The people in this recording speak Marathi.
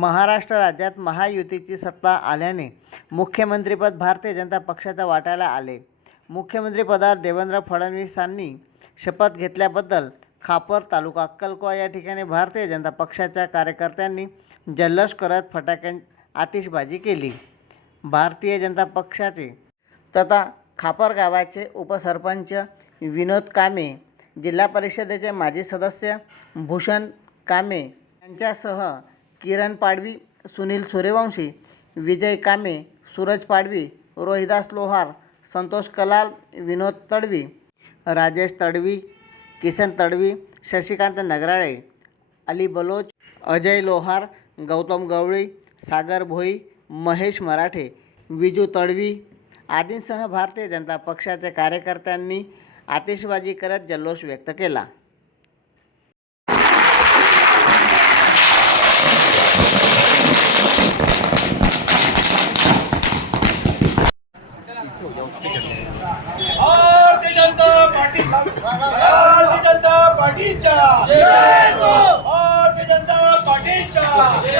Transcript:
महाराष्ट्र राज्यात महायुतीची सत्ता आल्याने मुख्यमंत्रीपद भारतीय जनता पक्षाच्या वाट्याला आले. मुख्यमंत्रीपदावर देवेंद्र फडणवीसांनी शपथ घेतल्याबद्दल खापर तालुका अक्कलकोवा या ठिकाणी भारतीय जनता पक्षाच्या कार्यकर्त्यांनी जल्लोष करत फटाक्यां आतिषबाजी केली. भारतीय जनता पक्षाचे तथा खापर गावाचे उपसरपंच विनोद कामे जिल्हा परिषदेचे माजी सदस्य भूषण कामे यांच्यासह किरण पाडवी सुनील सूर्यवंशी विजय कामे सूरज पाडवी रोहिदास लोहार संतोष कलाल विनोद तडवी राजेश तडवी किसन तडवी शशिकांत नगराळे अली बलोच अजय लोहार गौतम गवळी सागर भोई महेश मराठे विजू तडवी आदींसह भारतीय जनता पक्षाच्या कार्यकर्त्यांनी आतिषबाजी करत जल्लोष व्यक्त केला. पार्टीच्या भारतीय जनता पार्टीच्या